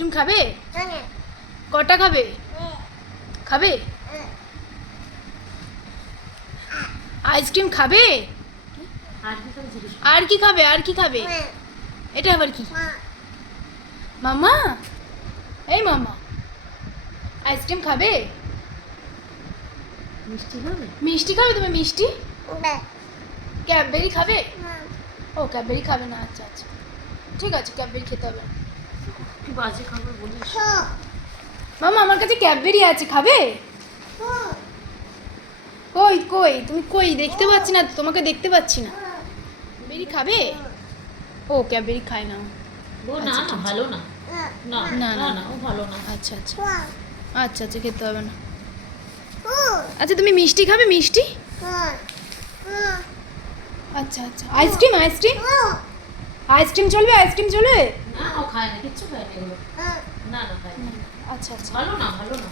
Ice cream খাবে? কটা খাবে? খাবে? আইসক্রিম খাবে? আর কি খাবে? আর কি খাবে? এটা আবার কি? মামা, এই মামা, আইসক্রিম খাবে? মিষ্টি খাবে? মিষ্টি খাবে তুমি? মিষ্টি? ক্যাডবেরি খাবে? ও ক্যাডবেরি খাবে না, আচ্ছা আচ্ছা, ঠিক আছে, ক্যাডবেরি খেতে হবে না। কি বাজে খাবার বলিস? মামা আমার কাছে ক্যাডবেরি আছে, খাবে? কই কই তুমি কই? দেখতে পাচ্ছি না, তোমাকে দেখতে পাচ্ছি না। বেরি খাবে? ও ক্যাডবেরি খায় না। ও না না, ভালো না। না না, না না। না, ও ভালো না। আচ্ছা আচ্ছা আচ্ছা আচ্ছা, খেতে হবে না। আচ্ছা তুমি মিষ্টি খাবে? মিষ্টি? আচ্ছা আচ্ছা, আইসক্রিম আইসক্রিম আইসক্রিম চলবে? আইসক্রিম চলবে? না, ও খায় না, কিচ্ছু খায় না এগুলো। না না, খায় না। আচ্ছা আচ্ছা, ভালো না, ভালো না।